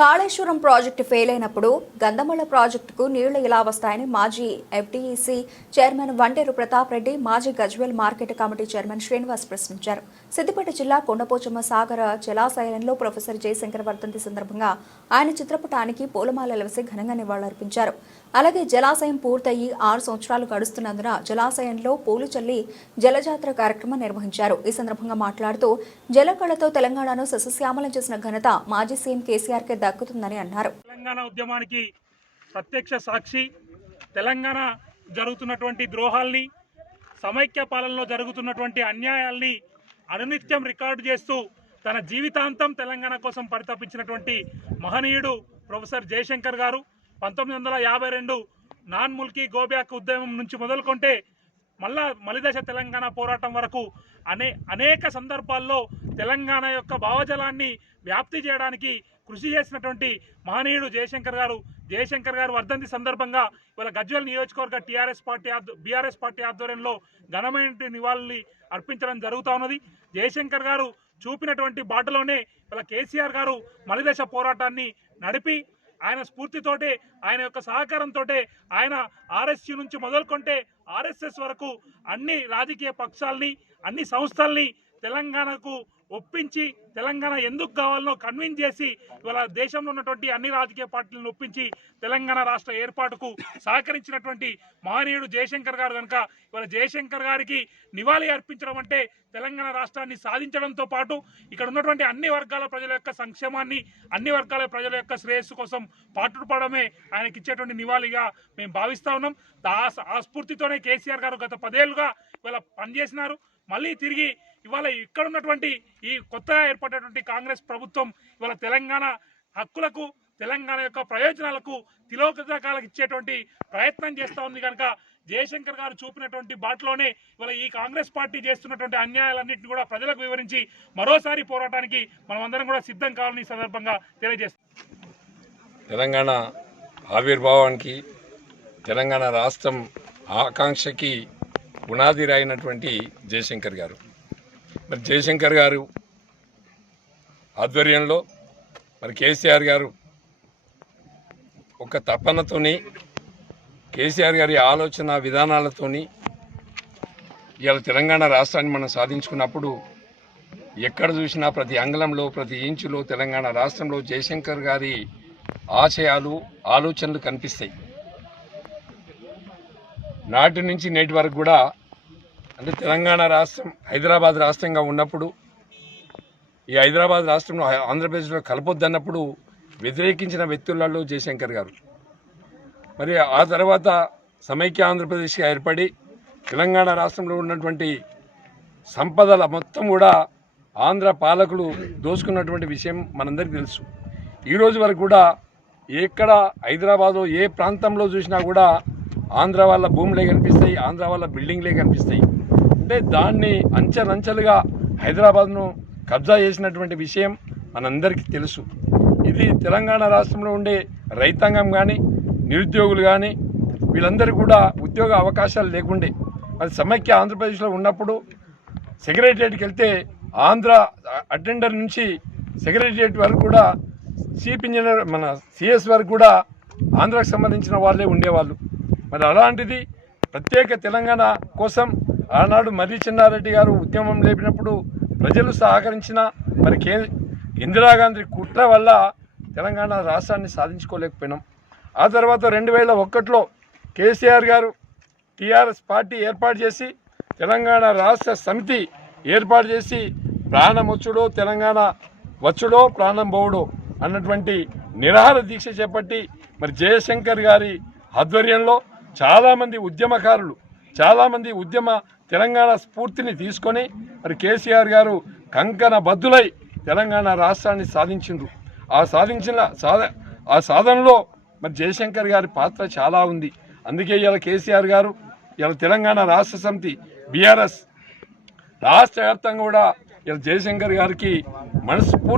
Kaleshwaram project fail అయినప్పుడు గంధమల్ల ప్రాజెక్టుకు నీళ్లు ఎలా వస్తాయని మాజీ ఎఫ్డీఈసీ చైర్మన్ వంటేరు ప్రతాప్ రెడ్డి, మాజీ Gajwel market committee chairman Srinivas ప్రశ్నించారు. సిద్దిపేట జిల్లా కొండపోచమ్మ సాగర జలాశయంలో ప్రొఫెసర్ జయశంకర్ వర్ధంతి సందర్భంగా ఆయన చిత్రపటానికి పూలమాలలు వేసి ఘనంగా నివాళులర్పించారు. అలాగే జలాశయం పూర్తయి 6 సంవత్సరాలు గడుస్తున్నందున జలాశయంలో పూలు చల్లి జలజాతర కార్యక్రమం నిర్వహించారు. ఈ సందర్భంగా మాట్లాడుతూ జలకళతో తెలంగాణను సస్యశ్యామలం చేసిన ఘనత మాజీ సీఎం కేసీఆర్కే దక్కుతుందని అన్నారు. తెలంగాణ ఉద్యమానికి ప్రత్యక్ష సాక్షి, తెలంగాణ జరుగుతున్నటువంటి ద్రోహాల్ని, సమైక్య పాలనలో జరుగుతున్నటువంటి అన్యాయాల్ని అనునిత్యం రికార్డు చేస్తూ తన జీవితాంతం తెలంగాణ కోసం పరితపించినటువంటి మహనీయుడు ప్రొఫెసర్ జయశంకర్ గారు 1952 నాన్ ముల్కీ గోబ్యాక్ ఉద్యమం నుంచి మొదలుకొంటే మలిదశ తెలంగాణ పోరాటం వరకు అనేక సందర్భాల్లో తెలంగాణ యొక్క భావజలాన్ని వ్యాప్తి చేయడానికి కృషి చేసినటువంటి మహనీయుడు జయశంకర్ గారు వర్ధంతి సందర్భంగా ఇవాళ గజ్వేల్ నియోజకవర్గ బీఆర్ఎస్ పార్టీ ఆధ్వర్యంలో ఘనమైన నివాళులు అర్పించడం జరుగుతూ ఉన్నది. జయశంకర్ గారు చూపినటువంటి బాటలోనే ఇవాళ కేసీఆర్ గారు మలిదశ పోరాటాన్ని నడిపి ఆయన స్ఫూర్తితోటే, ఆయన యొక్క సహకారంతో ఆయన ఆర్ఎస్యూ నుంచి మొదలుకొంటే ఆర్ఎస్ఎస్ వరకు అన్ని రాజకీయ పక్షాలని, అన్ని సంస్థల్ని తెలంగాణకు ఒప్పించి తెలంగాణ ఎందుకు కావాలనో కన్విన్స్ చేసి ఇవాళ దేశంలో ఉన్నటువంటి అన్ని రాజకీయ పార్టీలను ఒప్పించి తెలంగాణ రాష్ట్ర ఏర్పాటుకు సహకరించినటువంటి మహనీయుడు జయశంకర్ గారు కనుక ఇవాళ జయశంకర్ గారికి నివాళి అర్పించడం అంటే తెలంగాణ రాష్ట్రాన్ని సాధించడంతో పాటు ఇక్కడ ఉన్నటువంటి అన్ని వర్గాల ప్రజల యొక్క సంక్షేమాన్ని, అన్ని వర్గాల ప్రజల యొక్క శ్రేయస్సు కోసం పాటుపడమే ఆయనకి ఇచ్చేటువంటి నివాళిగా మేము భావిస్తా ఉన్నాం. ఆ స్ఫూర్తితోనే కేసీఆర్ గారు గత 10 ఏళ్లుగా ఇవాళ పనిచేసినారు. మళ్ళీ తిరిగి ఇవాళ ఇక్కడ ఉన్నటువంటి ఈ కొత్తగా ఏర్పడినటువంటి కాంగ్రెస్ ప్రభుత్వం ఇవాళ తెలంగాణ హక్కులకు, తెలంగాణ యొక్క ప్రయోజనాలకు తిలోదకాలకు ఇచ్చేటువంటి ప్రయత్నం చేస్తూ ఉంది. కనుక జయశంకర్ గారు చూపినటువంటి బాటలోనే ఇవాళ ఈ కాంగ్రెస్ పార్టీ చేస్తున్నటువంటి అన్యాయాలన్నింటినీ కూడా ప్రజలకు వివరించి మరోసారి పోరాటానికి మనం అందరం కూడా సిద్ధం కావాలని సందర్భంగా తెలియజేస్తాం. తెలంగాణ ఆవిర్భావానికి, తెలంగాణ రాష్ట్రం ఆకాంక్షకి పునాది రాయినటువంటి జయశంకర్ గారు, మరి జయశంకర్ గారు ఆధ్వర్యంలో మరి కేసీఆర్ గారు ఒక తపనతోని, కేసీఆర్ గారి ఆలోచన విధానాలతోని ఇవాళ తెలంగాణ రాష్ట్రాన్ని మనం సాధించుకున్నప్పుడు ఎక్కడ చూసినా ప్రతి అంగళంలో, ప్రతి ఇంచులో తెలంగాణ రాష్ట్రంలో జయశంకర్ గారి ఆశయాలు, ఆలోచనలు కనిపిస్తాయి. నాటి నుంచి నేటి వరకు కూడా అంటే తెలంగాణ రాష్ట్రం హైదరాబాద్ రాష్ట్రంగా ఉన్నప్పుడు, ఈ హైదరాబాద్ రాష్ట్రంలో ఆంధ్రప్రదేశ్లో కలపొద్దన్నప్పుడు వ్యతిరేకించిన వ్యక్తులలో జయశంకర్ గారు. మరి ఆ తర్వాత సమైక్య ఆంధ్రప్రదేశ్గా ఏర్పడి తెలంగాణ రాష్ట్రంలో ఉన్నటువంటి సంపదల మొత్తం కూడా ఆంధ్ర పాలకులు దోచుకున్నటువంటి విషయం మనందరికీ తెలుసు. ఈరోజు వరకు కూడా ఎక్కడ హైదరాబాద్లో ఏ ప్రాంతంలో చూసినా కూడా ఆంధ్ర వాళ్ళ భూములే కనిపిస్తాయి, ఆంధ్ర వాళ్ళ బిల్డింగ్లే కనిపిస్తాయి. అంటే దాన్ని అంచెలంచెలుగా హైదరాబాద్ను కబ్జా చేసినటువంటి విషయం మనందరికీ తెలుసు. ఇది తెలంగాణ రాష్ట్రంలో ఉండే రైతాంగం కానీ, నిరుద్యోగులు కానీ వీళ్ళందరూ కూడా ఉద్యోగ అవకాశాలు లేకుండే. అది సమైక్య ఆంధ్రప్రదేశ్లో ఉన్నప్పుడు సెక్రటరియట్కి వెళ్తే ఆంధ్ర అటెండర్ నుంచి సెక్రటరియట్ వరకు కూడా చీఫ్ ఇంజనీర్ మన సిఎస్ వరకు కూడా ఆంధ్రాకు సంబంధించిన వాళ్ళే ఉండేవాళ్ళు. మరి అలాంటిది ప్రత్యేక తెలంగాణ కోసం ఆనాడు మర్రి చెన్నారెడ్డి గారు ఉద్యమం లేపినప్పుడు ప్రజలు సహకరించిన మరి ఇందిరాగాంధీ కుట్ర వల్ల తెలంగాణ రాష్ట్రాన్ని సాధించుకోలేకపోయినాం. ఆ తర్వాత 2001లో కేసీఆర్ గారు టీఆర్ఎస్ పార్టీ ఏర్పాటు చేసి తెలంగాణ రాష్ట్ర సమితి ఏర్పాటు చేసి ప్రాణం వచ్చుడో తెలంగాణ వచ్చుడో ప్రాణం పోవుడో అన్నటువంటి నిరాహార దీక్ష చేపట్టి మరి జయశంకర్ గారి ఆధ్వర్యంలో చాలామంది ఉద్యమకారులు, చాలామంది తెలంగాణ స్ఫూర్తిని తీసుకొని మరి కేసీఆర్ గారు కంకణ బద్దులై తెలంగాణ రాష్ట్రాన్ని సాధించిండ్రు. ఆ సాధనలో మరి జయశంకర్ గారి పాత్ర చాలా ఉంది. అందుకే ఇవాళ కేసీఆర్ గారు ఇవాళ తెలంగాణ రాష్ట్ర సమితి బీఆర్ఎస్ రాష్ట్ర వ్యాప్తంగా కూడా ఇలా జయశంకర్ గారికి మనస్ఫూర్తి